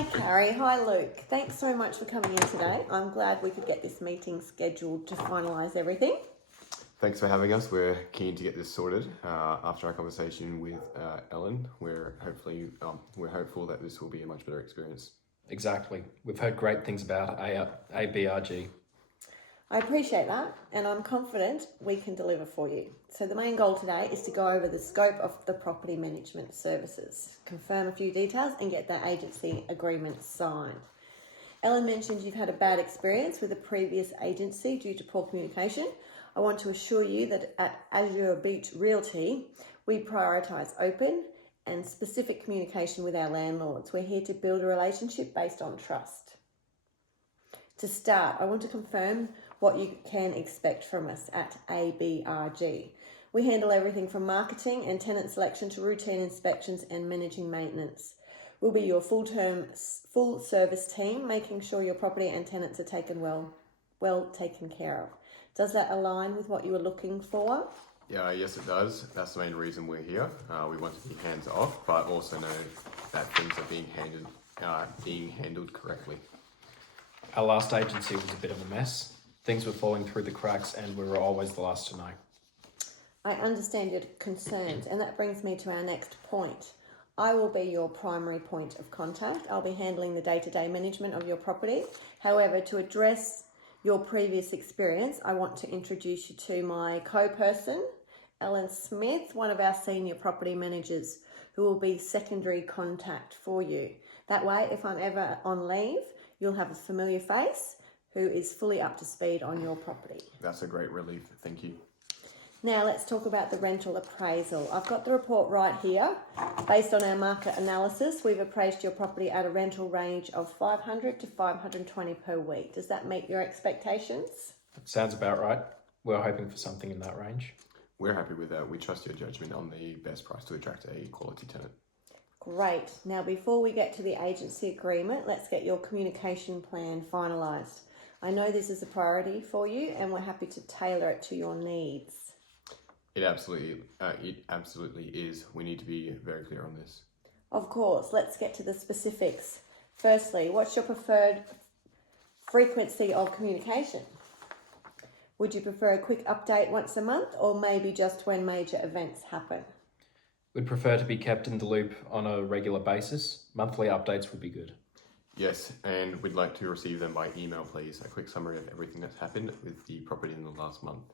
Hi Carrie, hi Luke. Thanks so much for coming in today. I'm glad we could get this meeting scheduled to finalise everything. Thanks for having us. We're keen to get this sorted. After our conversation with Ellen, we're hopeful that this will be a much better experience. Exactly. We've heard great things about ABRG. I appreciate that, and I'm confident we can deliver for you. So the main goal today is to go over the scope of the property management services, confirm a few details and get that agency agreement signed. Ellen mentioned you've had a bad experience with a previous agency due to poor communication. I want to assure you that at Azure Beach Realty, we prioritise open and specific communication with our landlords. We're here to build a relationship based on trust. To start, I want to confirm what you can expect from us at ABRG. We handle everything from marketing and tenant selection to routine inspections and managing maintenance. We'll be your full service team, making sure your property and tenants are taken well taken care of. Does that align with what you were looking for? Yeah, yes it does. That's the main reason we're here. We want to be hands off, but also know that things are being handled correctly. Our last agency was a bit of a mess. Things were falling through the cracks and we were always the last to know. I understand your concerns, and that brings me to our next point. I will be your primary point of contact. I'll be handling the day-to-day management of your property. However, to address your previous experience, I want to introduce you to my co-person, Ellen Smith, one of our senior property managers, who will be secondary contact for you. That way, if I'm ever on leave, you'll have a familiar face who is fully up to speed on your property. That's a great relief. Thank you. Now let's talk about the rental appraisal. I've got the report right here. Based on our market analysis, we've appraised your property at a rental range of $500 to $520 per week. Does that meet your expectations? Sounds about right. We're hoping for something in that range. We're happy with that. We trust your judgment on the best price to attract a quality tenant. Great. Now before we get to the agency agreement, let's get your communication plan finalised. I know this is a priority for you and we're happy to tailor it to your needs. It absolutely is. We need to be very clear on this. Of course, let's get to the specifics. Firstly, what's your preferred frequency of communication? Would you prefer a quick update once a month or maybe just when major events happen? We'd prefer to be kept in the loop on a regular basis. Monthly updates would be good. Yes, and we'd like to receive them by email, please. A quick summary of everything that's happened with the property in the last month.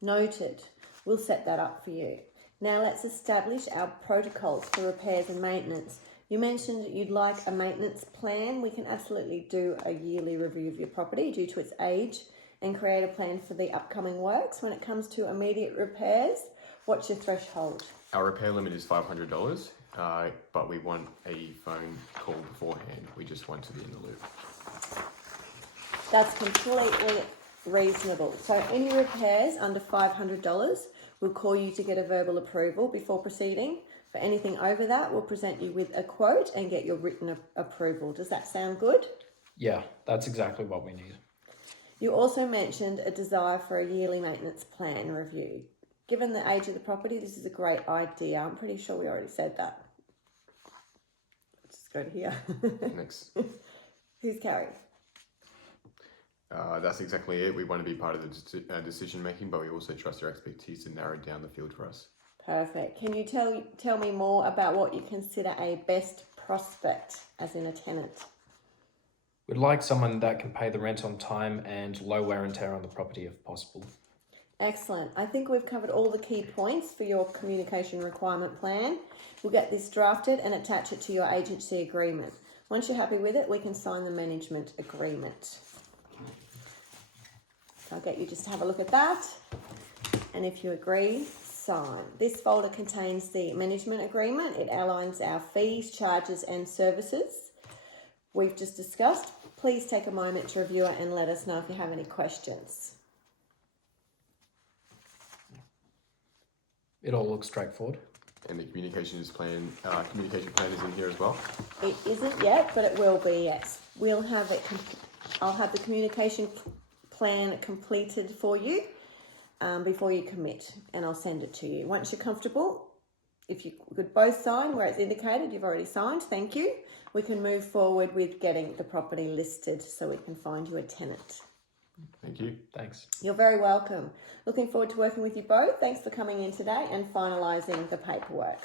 Noted. We'll set that up for you. Now let's establish our protocols for repairs and maintenance. You mentioned that you'd like a maintenance plan. We can absolutely do a yearly review of your property due to its age and create a plan for the upcoming works. When it comes to immediate repairs, what's your threshold? Our repair limit is $500, but we want a phone call beforehand. We just want to be in the loop. That's completely reasonable. So any repairs under $500, we'll call you to get a verbal approval before proceeding. For anything over that, we'll present you with a quote and get your written approval. Does that sound good? Yeah, that's exactly what we need. You also mentioned a desire for a yearly maintenance plan review. Given the age of the property, this is a great idea. I'm pretty sure we already said that. Let's just go to here. Next. Who's Carrie? That's exactly it. We want to be part of the decision making, but we also trust your expertise to narrow down the field for us. Perfect. Can you tell me more about what you consider a best prospect, as in a tenant? We'd like someone that can pay the rent on time and low wear and tear on the property if possible. Excellent. I think we've covered all the key points for your communication requirement plan. We'll get this drafted and attach it to your agency agreement. Once you're happy with it, we can sign the management agreement. I'll get you just to have a look at that. And if you agree, sign. This folder contains the management agreement. It outlines our fees, charges and services we've just discussed. Please take a moment to review it and let us know if you have any questions. It all looks straightforward. And the communication plan is in here as well. It isn't yet, but it will be, yes. We'll have it. I'll have the communication plan completed for you before you commit, and I'll send it to you. Once you're comfortable, if you could both sign where it's indicated, you've already signed, thank you. We can move forward with getting the property listed so we can find you a tenant. Thank you. Thanks. You're very welcome. Looking forward to working with you both. Thanks for coming in today and finalising the paperwork.